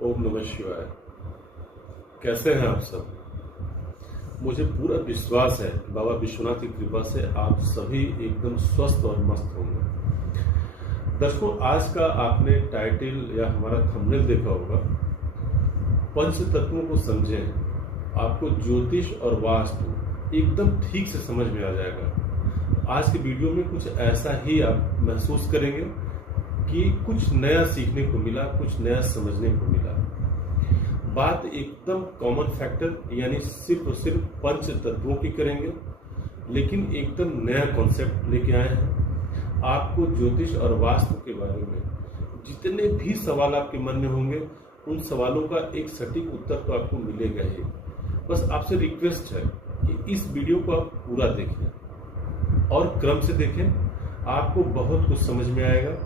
ओम नमः शिवाय। कैसे हैं आप सब? मुझे पूरा विश्वास है बाबा विश्वनाथ की कृपा से आप सभी एकदम स्वस्थ और मस्त होंगे। दर्शकों, आज का आपने टाइटल या हमारा थंबनेल देखा होगा, पंच तत्वों को समझें। आपको ज्योतिष और वास्तु एकदम ठीक से समझ में आ जाएगा। आज के वीडियो में कुछ ऐसा ही आप महसूस करेंगे कि कुछ नया सीखने को मिला, कुछ नया समझने को मिला। बात एकदम कॉमन फैक्टर यानी सिर्फ और सिर्फ पंच तत्वों की करेंगे, लेकिन एकदम नया कॉन्सेप्ट लेके आए हैं। आपको ज्योतिष और वास्तु के बारे में जितने भी सवाल आपके मन में होंगे, उन सवालों का एक सटीक उत्तर तो आपको मिलेगा ही। बस आपसे रिक्वेस्ट है कि इस वीडियो को आप पूरा देखें और क्रम से देखें, आपको बहुत कुछ समझ में आएगा।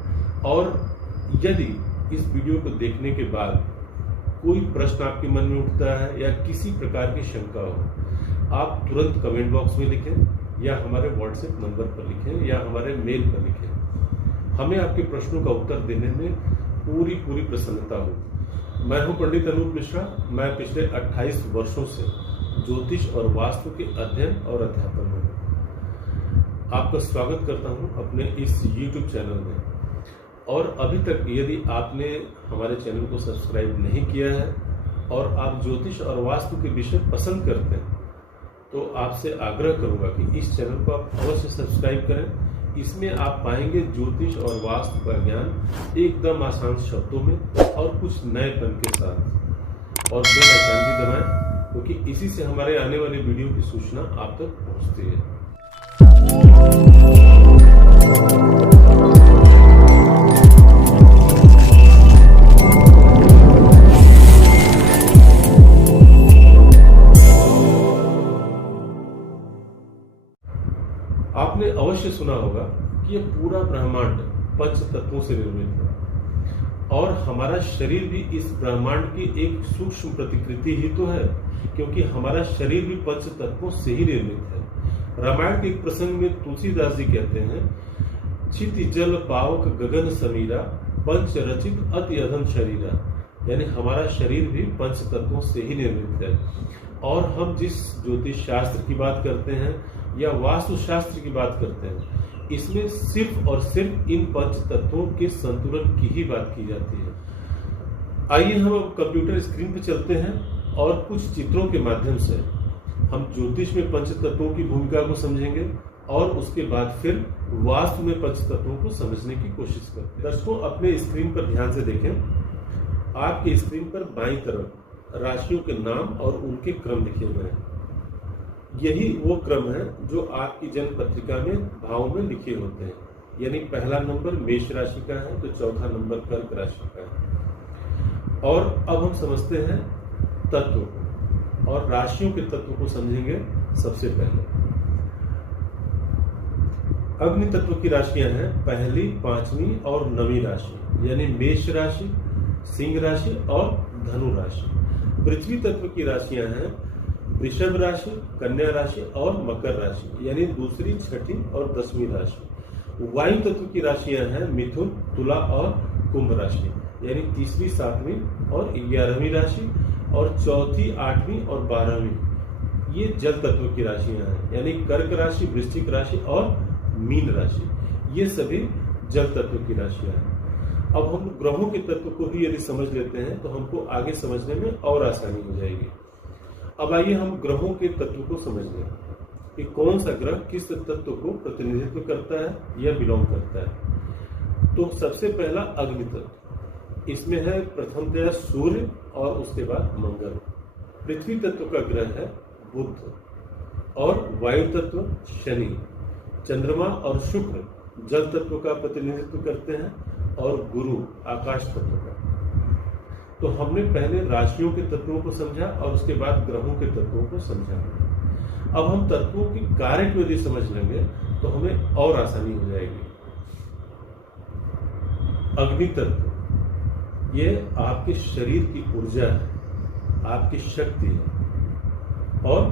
और यदि इस वीडियो को देखने के बाद कोई प्रश्न आपके मन में उठता है या किसी प्रकार की शंका हो, आप तुरंत कमेंट बॉक्स में लिखें या हमारे व्हाट्सएप नंबर पर लिखें या हमारे मेल पर लिखें। हमें आपके प्रश्नों का उत्तर देने में पूरी प्रसन्नता हो। मैं हूं पंडित अनूप मिश्रा। मैं पिछले 28 वर्षों से ज्योतिष और वास्तु के अध्ययन और अध्यापन में आपका स्वागत करता हूं अपने इस YouTube चैनल में। और अभी तक यदि आपने हमारे चैनल को सब्सक्राइब नहीं किया है और आप ज्योतिष और वास्तु के विषय पसंद करते हैं, तो आपसे आग्रह करूंगा कि इस चैनल को आप अवश्य सब्सक्राइब करें। इसमें आप पाएंगे ज्योतिष और वास्तु का ज्ञान एकदम आसान शब्दों में और कुछ नएपन के साथ। और बेल आइकन भी दबाएं, क्योंकि इसी से हमारे आने वाले वीडियो की सूचना आप तक पहुंचती है। आपने अवश्य सुना होगा कि यह पूरा ब्रह्मांड पंच तत्वों से निर्मित है और हमारा शरीर भी इस ब्रह्मांड की एक सूक्ष्म प्रतिकृति ही तो है, क्योंकि हमारा शरीर भी पंच तत्वों से ही निर्मित है। रामायण के एक प्रसंग में तुलसीदास जी कहते हैं, चित जल पावक गगन समीरा, पंच रचित अति अधम शरीरा। यानी हमारा शरीर भी पंच तत्वों से ही निर्मित है। और हम जिस ज्योतिष शास्त्र की बात करते हैं या वास्तु शास्त्र की बात करते हैं, इसमें सिर्फ और सिर्फ इन पंच तत्वों के संतुलन की ही बात की जाती है। आइए हम अब कंप्यूटर स्क्रीन पर चलते हैं और कुछ चित्रों के माध्यम से हम ज्योतिष में पंच तत्वों की भूमिका को समझेंगे और उसके बाद फिर वास्तु में पंच तत्वों को समझने की कोशिश करते हैं। दर्शकों, अपने स्क्रीन पर ध्यान से देखें। आपकी स्क्रीन पर बाईं तरफ राशियों के नाम और उनके क्रम लिखे हुए हैं। यही वो क्रम है जो आपकी जन्म पत्रिका में भाव में लिखे होते हैं। यानी पहला नंबर मेष राशि का है तो चौथा नंबर कर्क राशि का है। और अब हम समझते हैं तत्व को और राशियों के तत्व को समझेंगे। सबसे पहले अग्नि तत्व की राशियां हैं पहली, पांचवी और नवीं राशि, यानी मेष राशि, सिंह राशि और धनु राशि। पृथ्वी तत्व की राशियां हैं वृषभ राशि, कन्या राशि और मकर राशि, यानी दूसरी, छठी और 10वीं राशि। वायु तत्व की राशियां हैं मिथुन, तुला और कुंभ राशि, यानी तीसरी, 7वीं और 11वीं राशि। और चौथी, 8वीं और 12वीं ये जल तत्व की राशियां हैं, यानी कर्क राशि, वृश्चिक राशि और मीन राशि। ये सभी जल तत्व की राशियां हैं। अब हम ग्रहों के तत्व को भी यदि समझ लेते हैं तो हमको आगे समझने में और आसानी हो जाएगी। अब आइए हम ग्रहों के तत्व को समझ लें कि कौन सा ग्रह किस तत्व को प्रतिनिधित्व करता है या बिलोंग करता है। तो सबसे पहला अग्नि तत्व, इसमें है प्रथमतया सूर्य और उसके बाद मंगल। पृथ्वी तत्व का ग्रह है बुध और वायु तत्व शनि। चंद्रमा और शुक्र जल तत्व का प्रतिनिधित्व करते हैं और गुरु आकाश तत्व का। तो हमने पहले राशियों के तत्वों को समझा और उसके बाद ग्रहों के तत्वों को समझा। अब हम तत्वों की कार्य को यदि समझ लेंगे तो हमें और आसानी हो जाएगी। अग्नि तत्व ये आपके शरीर की ऊर्जा है, आपकी शक्ति है और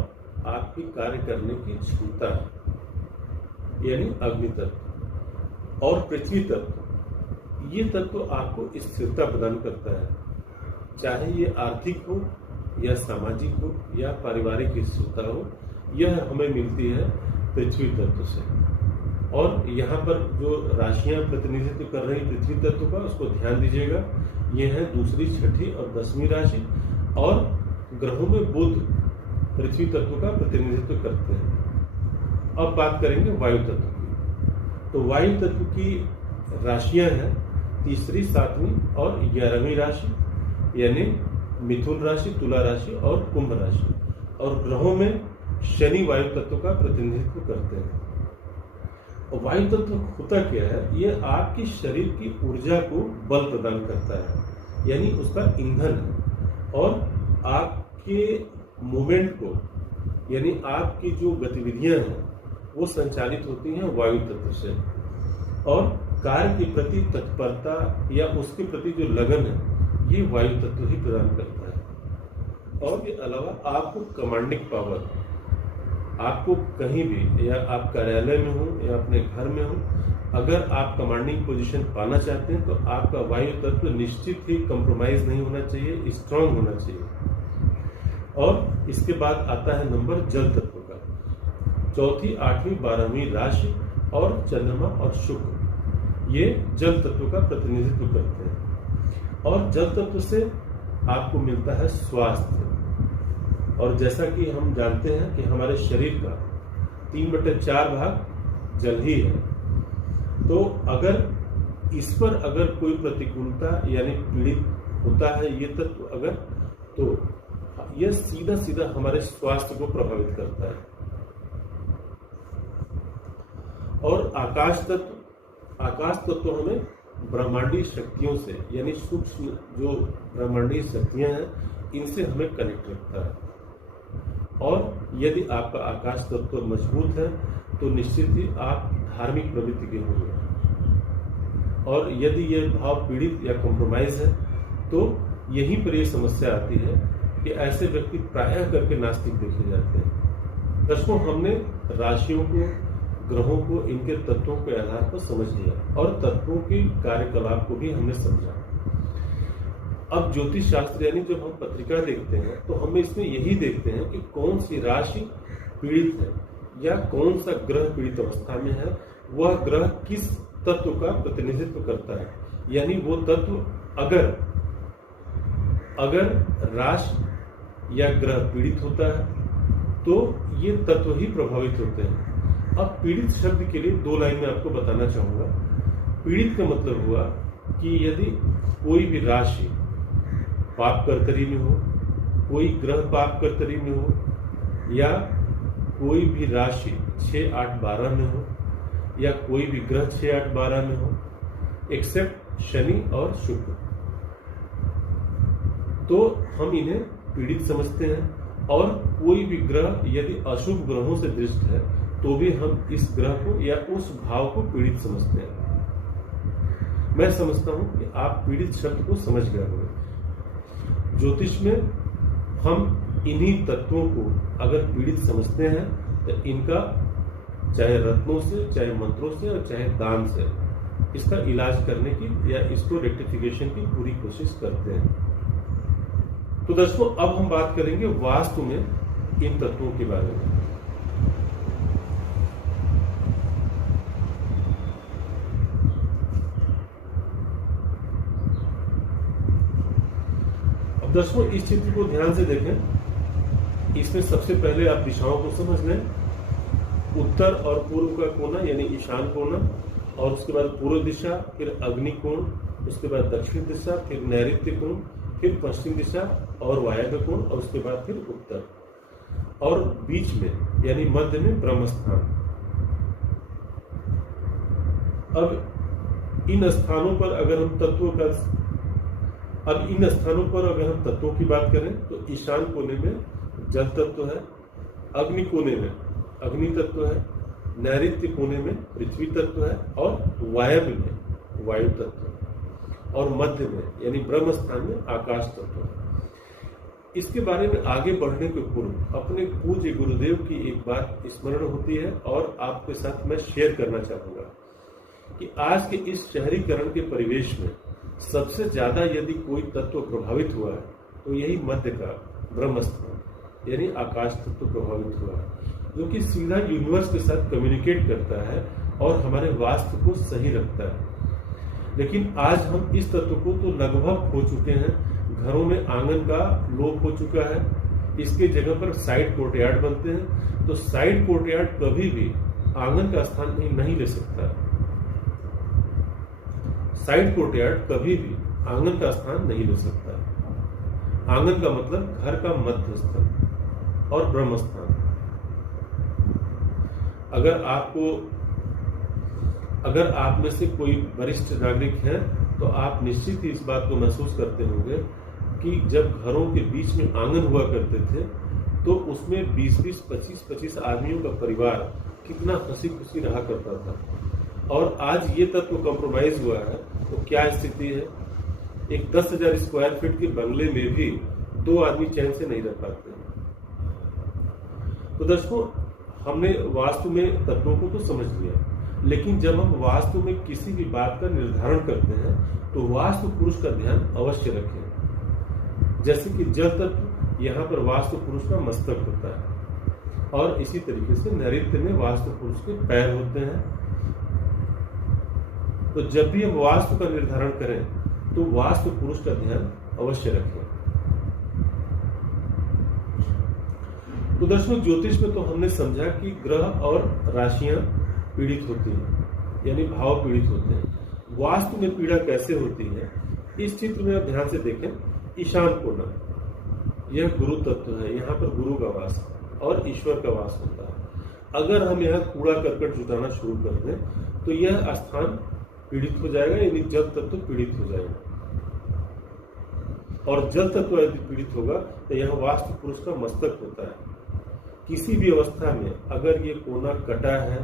आपकी कार्य करने की क्षमता है, यानी अग्नि तत्व। और पृथ्वी तत्व, ये तत्व आपको स्थिरता प्रदान करता है। चाहे ये आर्थिक हो या सामाजिक हो या पारिवारिक स्थिरता हो, यह हमें मिलती है पृथ्वी तत्व से। और यहाँ पर जो राशियां प्रतिनिधित्व कर रही पृथ्वी तत्व का, उसको ध्यान दीजिएगा, यह है दूसरी, छठी और 10वीं राशि। और ग्रहों में बुध पृथ्वी तत्व का प्रतिनिधित्व करते हैं। अब बात करेंगे वायु तत्व की। तो वायु तत्व की राशियां हैं तीसरी, 7वीं और 11वीं राशि, यानी मिथुन राशि, तुला राशि और कुंभ राशि। और ग्रहों में शनि वायु तत्व का प्रतिनिधित्व करते हैं। और वायु तत्व होता क्या है? ये आपकी शरीर की ऊर्जा को बल प्रदान करता है, यानी उसका ईंधन है। और आपके मूवमेंट को, यानी आपकी जो गतिविधियां हैं वो संचालित होती हैं वायु तत्व से। और कार्य के प्रति तत्परता या उसके प्रति जो लगन है, ये वायु तत्व ही प्रदान करता है। और के अलावा आपको कमांडिंग पावर, आपको कहीं भी, या आप कार्यालय में हो या अपने घर में हो, अगर आप कमांडिंग पोजीशन पाना चाहते हैं तो आपका वायु तत्व निश्चित ही कंप्रोमाइज नहीं होना चाहिए, स्ट्रांग होना चाहिए। और इसके बाद आता है नंबर जल तत्व का, चौथी, 8वीं, 12वीं राशि और चंद्रमा और शुक्र, ये जल तत्व का प्रतिनिधित्व करते हैं। और जल तत्व से आपको मिलता है स्वास्थ्य। और जैसा कि हम जानते हैं कि हमारे शरीर का 3/4 भाग जल ही है, तो अगर इस पर अगर कोई प्रतिकूलता यानी पीड़ित होता है ये तत्व अगर, तो यह सीधा सीधा हमारे स्वास्थ्य को प्रभावित करता है। और आकाश तत्व हमें ब्रह्मांडीय शक्तियों से, यानी सूक्ष्म जो ब्रह्मांडीय शक्तियां हैं, इनसे हमें कनेक्ट रखता है। और यदि आपका आकाश तत्व मजबूत है तो निश्चित ही आप धार्मिक प्रवृत्ति के होंगे। और यदि यह भाव पीड़ित या कॉम्प्रोमाइज है तो यहीं पर यह समस्या आती है कि ऐसे व्यक्ति प्रायः करके नास्तिक देखे जाते हैं। दर्शकों, हमने राशियों को, ग्रहों को, इनके तत्वों के आधार पर समझ लिया और तत्वों की कार्यकलाप को भी हमने समझा। अब ज्योतिष शास्त्र, यानी जब हम पत्रिका देखते हैं तो हम इसमें यही देखते हैं कि कौन सी राशि पीड़ित है या कौन सा ग्रह पीड़ित अवस्था में है, वह ग्रह किस तत्व का प्रतिनिधित्व करता है। यानी वो तत्व अगर राशि या ग्रह पीड़ित होता है तो ये तत्व ही प्रभावित होते हैं। अब पीड़ित शब्द के लिए 2 लाइन में आपको बताना चाहूंगा। पीड़ित का मतलब हुआ कि यदि कोई भी राशि पाप कर्तरी में हो, कोई ग्रह पाप कर्तरी में हो, या कोई भी राशि 6, 8, 12 में हो, या कोई भी ग्रह 6, 8, 12 में हो, एक्सेप्ट शनि और शुक्र, तो हम इन्हें पीड़ित समझते हैं। और कोई भी ग्रह यदि अशुभ ग्रहों से दृष्ट है तो भी हम इस ग्रह को या उस भाव को पीड़ित समझते हैं। मैं समझता हूं कि आप पीड़ित शब्द को समझ गए होंगे। ज्योतिष में हम इन्हीं तत्वों को अगर पीड़ित समझते हैं तो इनका चाहे रत्नों से, चाहे मंत्रों से और चाहे दान से इसका इलाज करने की या इसको रेक्टिफिकेशन की पूरी कोशिश करते हैं। तो दोस्तों, अब हम बात करेंगे वास्तु में इन तत्वों के बारे में। अब दोस्तों, इस चित्र को ध्यान से देखें। इसमें सबसे पहले आप दिशाओं को समझ लें। उत्तर और पूर्व का कोना यानी ईशान कोना, और उसके बाद पूर्व दिशा, फिर अग्नि कोण, उसके बाद दक्षिण दिशा, फिर नैऋत्य कोण, फिर पश्चिम दिशा और वायव्य कोण, और उसके बाद फिर उत्तर, और बीच में यानी मध्य में ब्रह्म स्थान। अब इन स्थानों पर अगर हम तत्वों की बात करें तो ईशान कोने में जल तत्व है, अग्नि कोने में अग्नि तत्व है, नैऋत्य कोने में पृथ्वी तत्व है, और वायव्य में वायु तत्व है, और मध्य में यानी ब्रह्म स्थान में आकाश तत्व है। इसके बारे में आगे बढ़ने के पूर्व अपने पूज्य गुरुदेव की एक बात स्मरण होती है और आपके साथ मैं शेयर करना चाहूंगा कि आज के इस शहरीकरण के परिवेश में सबसे ज्यादा यदि कोई तत्व प्रभावित हुआ है तो यही मध्य का ब्रह्म स्थान यानी आकाश तत्व प्रभावित हुआ है, जो कि सीधा यूनिवर्स के साथ कम्युनिकेट करता है और हमारे वास्तु को सही रखता है। लेकिन आज हम इस तत्व को तो लगभग खो चुके हैं। घरों में आंगन का लोप हो चुका है, इसके जगह पर साइड कोर्टयार्ड बनते हैं। तो साइड कोर्टयार्ड कभी भी आंगन का स्थान नहीं ले सकता। साइड कोर्टयार्ड कभी भी आंगन का स्थान नहीं ले सकता। आंगन का मतलब घर का मध्य स्थान और ब्रह्म स्थान। अगर आप में से कोई वरिष्ठ नागरिक हैं तो आप निश्चित ही इस बात को महसूस करते होंगे कि जब घरों के बीच में आंगन हुआ करते थे तो उसमें 20-20, 25-25 आदमियों का परिवार कितना हंसी खुशी रहा करता था। और आज ये तत्व कंप्रोमाइज हुआ है तो क्या स्थिति है? एक 10,000 स्क्वायर फीट के बंगले में भी 2 आदमी चैन से नहीं रह पाते। तो दर्शकों, हमने वास्तु में तत्वों को तो समझ लिया, लेकिन जब हम वास्तु में किसी भी बात का निर्धारण करते हैं तो वास्तु पुरुष का ध्यान अवश्य रखें। जैसे कि जल तत्व, यहाँ पर वास्तु पुरुष का मस्तक होता है, और इसी तरीके से नैऋत्य में वास्तु पुरुष के पैर होते हैं। तो जब भी हम वास्तु का निर्धारण करें तो वास्तु पुरुष का ध्यान अवश्य रखें। तो दर्शकों, ज्योतिष में तो हमने समझा कि ग्रह और राशियां पीड़ित होती हैं, यानी भाव पीड़ित होते हैं। वास्तु में पीड़ा कैसे होती है, इस चित्र में आप ध्यान से देखें। ईशान कोना, यह गुरु तत्व है, यहाँ पर गुरु का वास और ईश्वर का वास होता है। अगर हम यहाँ कूड़ा करकट जुटाना शुरू कर दें तो यह स्थान पीड़ित हो जाएगा, यानी जल तत्व पीड़ित हो जाएगा। और जल तत्व यदि पीड़ित होगा तो यह वास्तु पुरुष का मस्तक होता है। किसी भी अवस्था में अगर ये कोना कटा है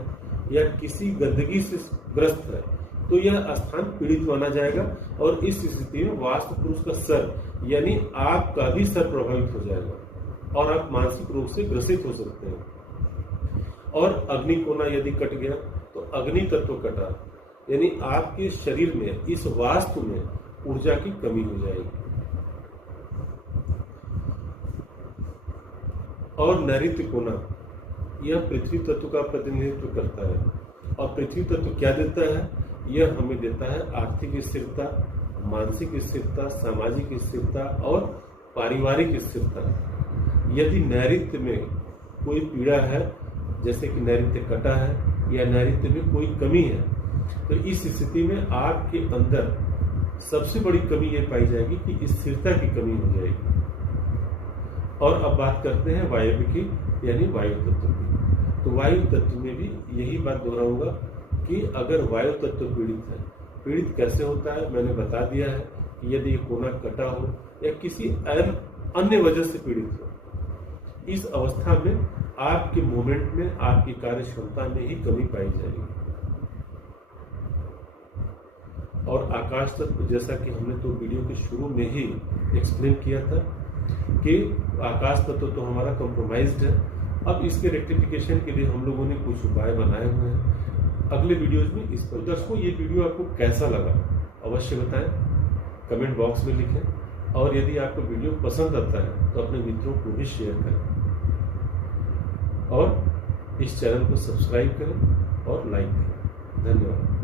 या किसी गंदगी से ग्रस्त है तो यह स्थान पीड़ित माना जाएगा, और इस स्थिति में वास्तु पुरुष का सर यानी आपका भी सर प्रभावित हो जाएगा और आप मानसिक रोग से ग्रसित हो सकते हैं। और अग्नि कोना यदि कट गया तो अग्नि तत्व कटा, यानी आपके शरीर में इस वास्तु में ऊर्जा की कमी हो जाएगी। और नैऋत्य कोना, यह पृथ्वी तत्व का प्रतिनिधित्व करता है, और पृथ्वी तत्व क्या देता है? यह हमें देता है आर्थिक स्थिरता, मानसिक स्थिरता, सामाजिक स्थिरता और पारिवारिक स्थिरता। यदि नैऋत्य में कोई पीड़ा है, जैसे कि नैऋत्य कटा है या नैऋत्य में कोई कमी है, तो इस स्थिति में आपके अंदर सबसे बड़ी कमी यह पाई जाएगी कि स्थिरता की कमी हो जाएगी। और अब बात करते हैं वायव्य की, यानी वायु तत्व की। तो वायु तत्व में भी यही बात दोहराऊंगा कि अगर वायु तत्व पीड़ित है, पीड़ित कैसे होता है मैंने बता दिया है कि यदि कोना कटा हो या किसी अन्य वजह से पीड़ित हो, इस अवस्था में आपके मूवमेंट में, आपकी कार्य क्षमता में ही कमी पाई जाएगी। और आकाश तत्व, जैसा कि हमने तो वीडियो के शुरू में ही एक्सप्लेन किया था कि आकाश तत्व तो हमारा कॉम्प्रोमाइज्ड है। अब इसके रेक्टिफिकेशन के लिए हम लोगों ने कुछ उपाय बनाए हुए हैं, अगले वीडियोज में इस पर। दर्शकों, ये वीडियो आपको कैसा लगा अवश्य बताएं, कमेंट बॉक्स में लिखें, और यदि आपको वीडियो पसंद आता है तो अपने मित्रों को भी शेयर करें, और इस चैनल को सब्सक्राइब करें और लाइक करें। धन्यवाद।